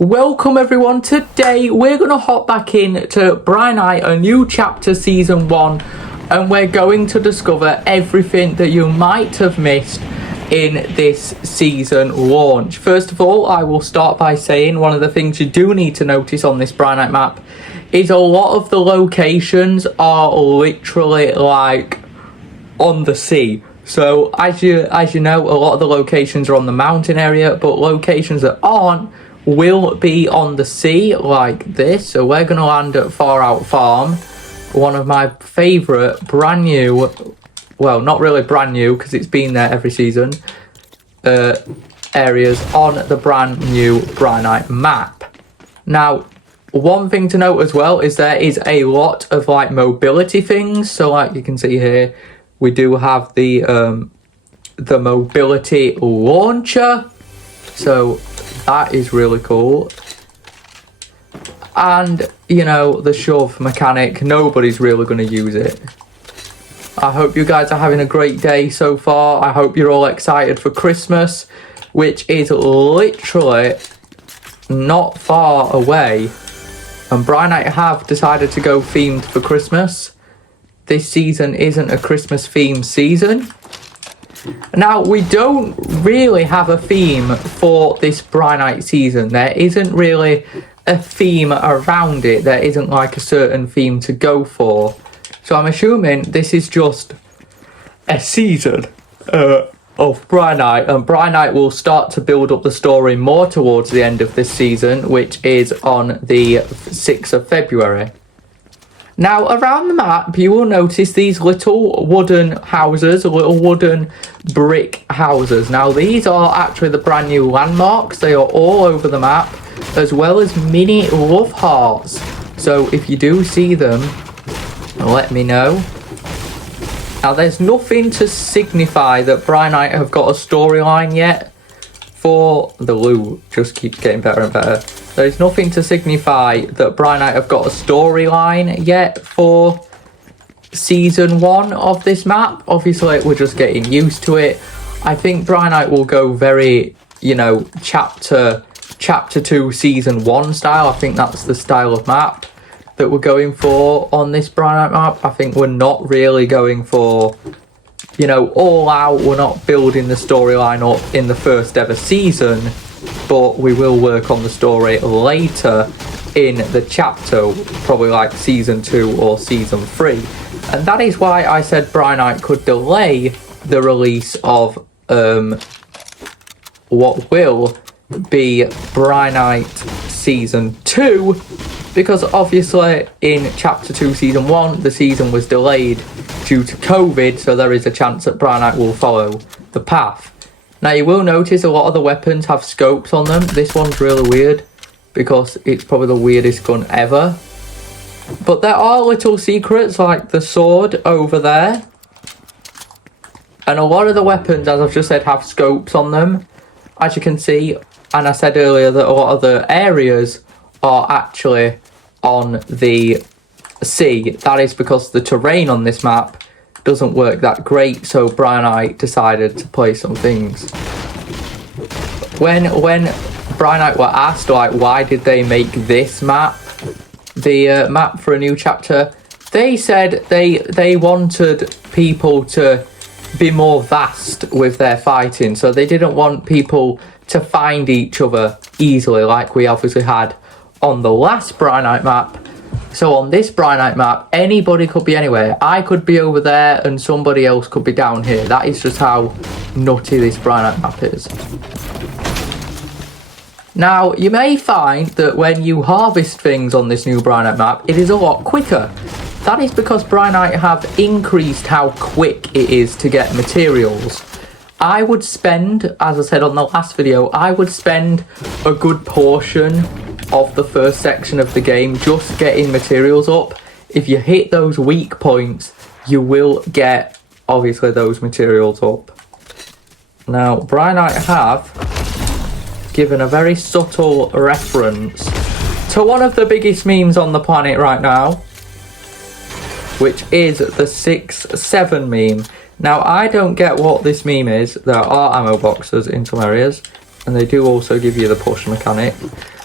Welcome everyone. Today we're going to hop back in to Brinite, a new chapter season 1, and we're going to discover everything that you might have missed in this season launch. First of all, I will start by saying one of the things you do need to notice on this Brinite map is a lot of the locations are literally like on the sea. So as you know, a lot of the locations are on the mountain area, but locations that aren't will be on the sea like this. So we're going to land at Far Out Farm, one of my favourite brand new, well, not really brand new because it's been there every season, areas on the brand new Brinite map. Now, one thing to note as well is there is a lot of like mobility things. So like you can see here, we do have the mobility launcher. So that is really cool. And, you know, the shove mechanic, nobody's really going to use it. I hope you guys are having a great day so far. I hope you're all excited for Christmas, which is literally not far away. And Brinite have decided to go themed for Christmas. This season isn't a Christmas themed season. Now, we don't really have a theme for this Brinite season. There isn't really a theme around it. There isn't like a certain theme to go for. So I'm assuming this is just a season of Brinite. And Brinite will start to build up the story more towards the end of this season, which is on the 6th of February. Now, around the map, you will notice these little wooden houses, little wooden brick houses. Now, these are actually the brand new landmarks. They are all over the map, as well as mini love hearts. So, if you do see them, let me know. Now, there's nothing to signify that Brinite have got a storyline yet. For the loot, just keeps getting better and better. There's nothing to signify that Brinite have got a storyline yet for season 1 of this map. Obviously, we're just getting used to it. I think Brinite will go very, you know, chapter 2 season 1 style. I think that's the style of map that we're going for on this Brinite map. I think we're not really going for, you know, all out. We're not building the storyline up in the first ever season, but we will work on the story later in the chapter, probably like season 2 or season 3. And that is why I said Brinite could delay the release of what will be Brinite season 2, because obviously in chapter 2 season 1 the season was delayed due to COVID, so there is a chance that Brinite will follow the path. Now, you will notice a lot of the weapons have scopes on them. This one's really weird because it's probably the weirdest gun ever. But there are little secrets like the sword over there. And a lot of the weapons, as I've just said, have scopes on them, as you can see. And I said earlier that a lot of the areas are actually on the sea. That is because the terrain on this map doesn't work that great, so Brinite decided to play some things. When Brinite were asked like why did they make this map the map for a new chapter, they said they wanted people to be more vast with their fighting, so they didn't want people to find each other easily like we obviously had on the last Brinite map. So on this Brinite map, anybody could be anywhere. I could be over there and somebody else could be down here. That is just how nutty this Brinite map is. Now, you may find that when you harvest things on this new Brinite map, it is a lot quicker. That is because Brinite have increased how quick it is to get materials. I would spend, as I said on the last video, I would spend a good portion of the first section of the game just getting materials up. If you hit those weak points, you will get obviously those materials up. Now, Brinite have given a very subtle reference to one of the biggest memes on the planet right now, which is the 6-7 meme. Now, I don't get what this meme is. There are ammo boxes in some areas, and they do also give you the push mechanic.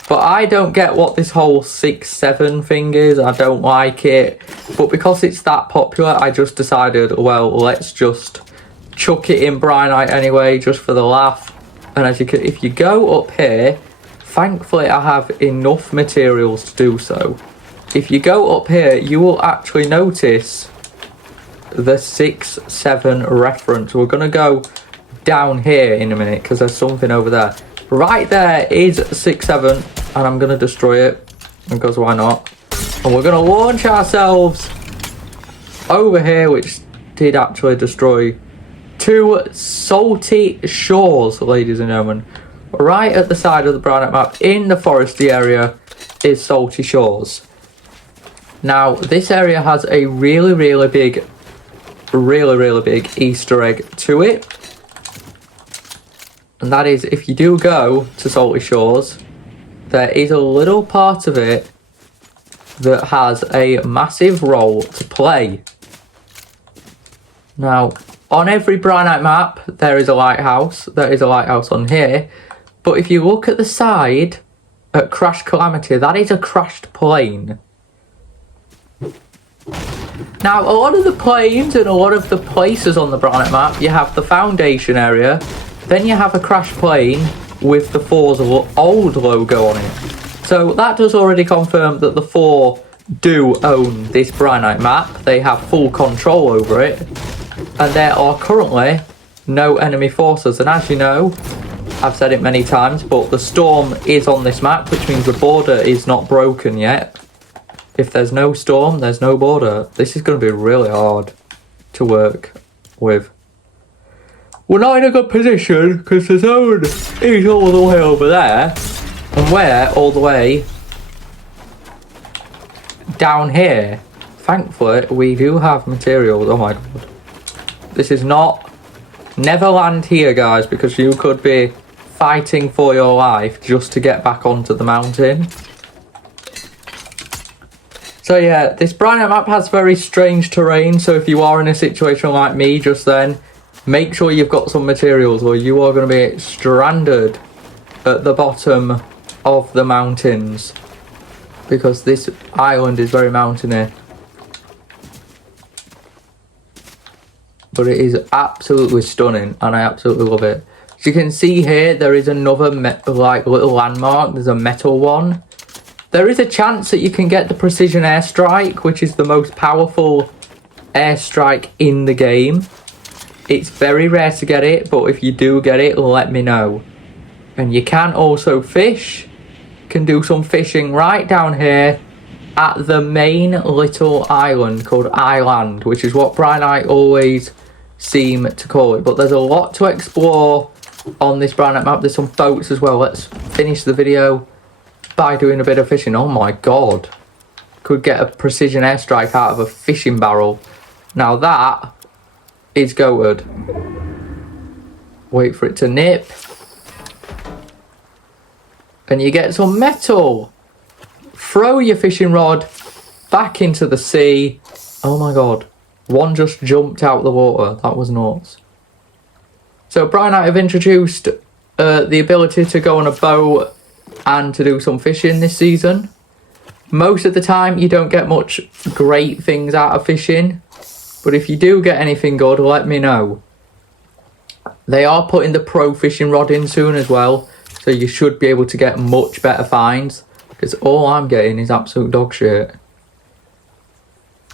But I don't get what this whole 6-7 thing is. I don't like it. But because it's that popular, I just decided, well, let's just chuck it in Brinite anyway, just for the laugh. And as you can, if you go up here, thankfully I have enough materials to do so. If you go up here, you will actually notice the 6-7 reference. We're going to go down here in a minute because there's something over there. Right there is 6-7, and I'm going to destroy it because why not? And we're going to launch ourselves over here, which did actually destroy, to Salty Shores, ladies and gentlemen. Right at the side of the Brinite map in the foresty area is Salty Shores. Now, this area has a really big Easter egg to it. And that is, if you do go to Salty Shores, there is a little part of it that has a massive role to play. Now, on every Brinite map, there is a lighthouse. There is a lighthouse on here. But if you look at the side, at Crash Calamity, that is a crashed plane. Now, a lot of the planes and a lot of the places on the Brinite map, you have the foundation area, then you have a crashed plane with the For's old logo on it. So that does already confirm that the For do own this Brinite map. They have full control over it. And there are currently no enemy forces. And as you know, I've said it many times, but the storm is on this map, which means the border is not broken yet. If there's no storm, there's no border. This is going to be really hard to work with. We're not in a good position because the zone is all the way over there. And we're all the way down here. Thankfully, we do have materials. Oh my god. This is not... Never land here, guys, because you could be fighting for your life just to get back onto the mountain. So yeah, this Brinite map has very strange terrain, so if you are in a situation like me just then, make sure you've got some materials or you are going to be stranded at the bottom of the mountains. Because this island is very mountainy. But it is absolutely stunning and I absolutely love it. As you can see here, there is another little landmark. There's a metal one. There is a chance that you can get the precision airstrike, which is the most powerful airstrike in the game. It's very rare to get it, but if you do get it, let me know. And you can also fish. You can do some fishing right down here at the main little island called Island, which is what Brinite always seem to call it. But there's a lot to explore on this Brinite map. There's some boats as well. Let's finish the video by doing a bit of fishing. Oh my god. Could get a precision airstrike out of a fishing barrel. Now that is goated. Wait for it to nip. And you get some metal. Throw your fishing rod back into the sea. Oh my god. One just jumped out the water. That was nuts. So Brinite have introduced the ability to go on a boat and to do some fishing this season. Most of the time you don't get much great things out of fishing, but if you do get anything good, let me know. They are putting the pro fishing rod in soon as well, so you should be able to get much better finds, because all I'm getting is absolute dog shit.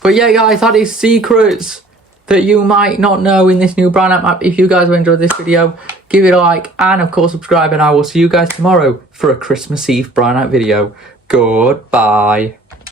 But yeah guys, that is secrets that you might not know in this new Brinite map. If you guys have enjoyed this video, give it a like and of course subscribe, and I will see you guys tomorrow for a Christmas Eve Brinite video. Goodbye.